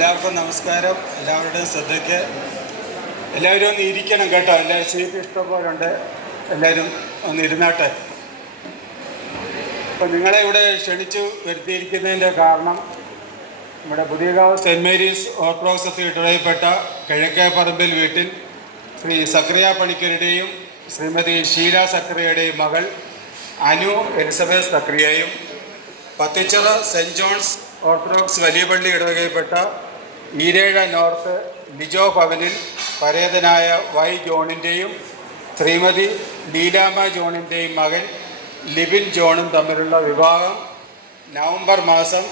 എല്ലാവർക്കും നമസ്കാരം. എല്ലാവരുടെയും ശ്രദ്ധയ്ക്ക്. എല്ലാവരും ഒന്ന് ഇരിക്കണം കേട്ടോ. എല്ലാവരും സീറ്റ് ഇഷ്ടംപോലുണ്ട്. എല്ലാവരും ഒന്ന് ഇരുന്നാട്ടെ. അപ്പോൾ നിങ്ങളെ ഇവിടെ ക്ഷണിച്ചു വരുത്തിയിരിക്കുന്നതിൻ്റെ കാരണം നമ്മുടെ പുതിയകാവ് സെൻറ്റ് മേരീസ് ഓർത്തഡോക്സ് കത്തീഡ്രലിൽപ്പെട്ട കിഴക്കേപ്പറമ്പിൽ വീട്ടിൽ ശ്രീ സക്കറിയ പണിക്കരുടെയും ശ്രീമതി ഷീല സക്കറിയയുടെയും മകൾ അനു എലിസബത്ത് സക്കറിയയും പത്തിച്ചിറ സെൻറ്റ് ജോൺസ് ഓർത്തഡോക്സ് വലിയ പള്ളി ഇടവകയിൽപ്പെട്ട ഈരേഴ നോർത്ത് ലിജോ ഭവനിൽ പരേതനായ വൈ ജോണിൻ്റെയും ശ്രീമതി ലീലാമ്മ ജോണിൻ്റെയും മകൻ ലിബിൻ ജോണും തമ്മിലുള്ള വിവാഹം നവംബർ മാസം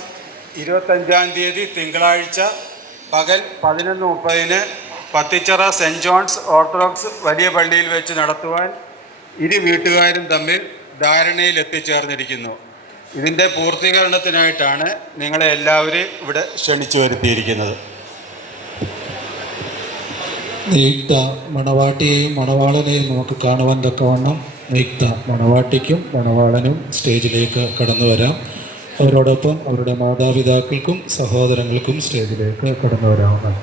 25-ാം തീയതി തിങ്കളാഴ്ച പകൽ 11:30 പത്തിച്ചിറ സെൻറ്റ് ജോൺസ് ഓർത്തഡോക്സ് വലിയ പള്ളിയിൽ വെച്ച് നടത്തുവാൻ ഇരു വീട്ടുകാരും തമ്മിൽ ധാരണയിൽ എത്തിച്ചേർന്നിരിക്കുന്നു. ഇതിൻ്റെ പൂർത്തീകരണത്തിനായിട്ടാണ് നിങ്ങളെ എല്ലാവരെയും ഇവിടെ ക്ഷണിച്ചു വരുത്തിയിരിക്കുന്നത്. നിയുക്ത മണവാട്ടിയെയും മണവാളനെയും നമുക്ക് കാണുവാൻ തക്കവണ്ണം നിയുക്ത മണവാട്ടിക്കും മണവാളനും സ്റ്റേജിലേക്ക് കടന്നു വരാം. അവരോടൊപ്പം അവരുടെ മാതാപിതാക്കൾക്കും സഹോദരങ്ങൾക്കും സ്റ്റേജിലേക്ക് കടന്നു വരാവുന്നതാണ്.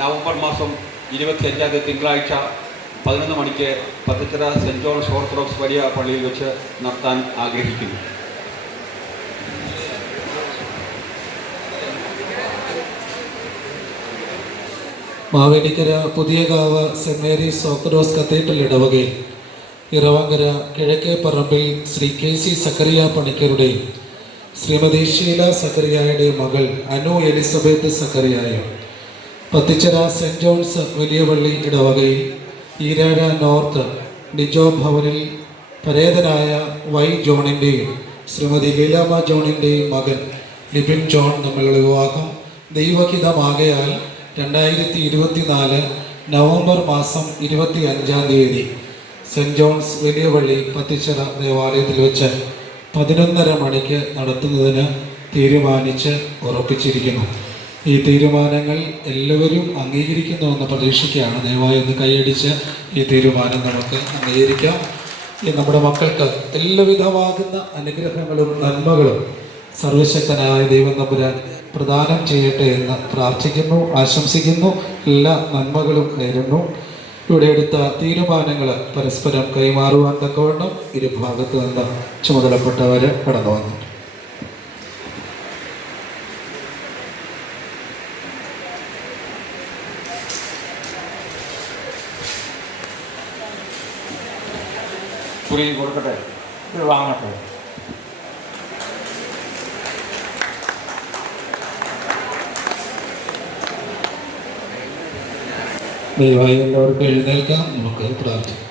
നവംബർ മാസം 25-ാം തീയതി തിങ്കളാഴ്ച 11 മണിക്ക് പത്തിച്ചിറ സെൻറ്റ് ജോൺസ് ഓർത്തഡോക്സ് വലിയ പള്ളിയിൽ വെച്ച് നടത്താൻ ആഗ്രഹിക്കുന്നു. Mavelikara Puthiyakavu saint Mary's orthodox cathedral ഇടവകയിൽ ഇറവങ്കര കിഴക്കേപ്പറമ്പിൽ ശ്രീ KC സക്കറിയ പണിക്കരുടെയും ശ്രീമതി ഷീല സക്കറിയയുടെയും മകൾ അനു എലിസബത്ത് സക്കറിയയും പത്തിച്ചിറ സെൻറ്റ് ജോൺസ് വലിയ പള്ളി ഇടവകയിൽ ഈരാഴ നോർത്ത് ലിജോ ഭവനിൽ പരേതനായ വൈ ജോണിൻ്റെയും ശ്രീമതി ലീലാമ്മ ജോണിൻ്റെയും മകൻ ലിബിൻ ജോൺ തമ്മിലുള്ള വിവാഹം ദൈവഹിതമാകയാൽ 2024 നവംബർ മാസം 25-ാം തീയതി സെൻറ്റ് ജോൺസ് വലിയ പള്ളി പത്തിച്ചിറ ദേവാലയത്തിൽ വെച്ച് 11:30 മണിക്ക് നടത്തുന്നതിന് തീരുമാനിച്ച് ഉറപ്പിച്ചിരിക്കുന്നു. ഈ തീരുമാനങ്ങൾ എല്ലാവരും അംഗീകരിക്കുന്നുവെന്ന് പ്രതീക്ഷിക്കുകയാണ്. ദയവായി ഒന്ന് കൈയടിച്ച് ഈ തീരുമാനം നമുക്ക് അംഗീകരിക്കാം. ഈ നമ്മുടെ മക്കൾക്ക് എല്ലാവിധമാകുന്ന അനുഗ്രഹങ്ങളും നന്മകളും സർവശക്തനായ ദൈവം തമ്പുരാൻ പ്രദാനം ചെയ്യട്ടെ എന്ന് പ്രാർത്ഥിക്കുന്നു, ആശംസിക്കുന്നു. എല്ലാ നന്മകളും നേരുന്നു. ഇവിടെ എടുത്ത തീരുമാനങ്ങൾ പരസ്പരം കൈമാറുവാൻ തക്കവണ്ണം ഇരുഭാഗത്ത് നിന്ന് ചുമതലപ്പെട്ടവർ കടന്നു വന്നു. കുറി കൊടുക്കട്ടെ, ഇത് വാങ്ങട്ടെ. ദയവായി എല്ലാവർക്കും എഴുന്നേൽക്കാം. നമുക്ക് പ്രാർത്ഥിക്കാം.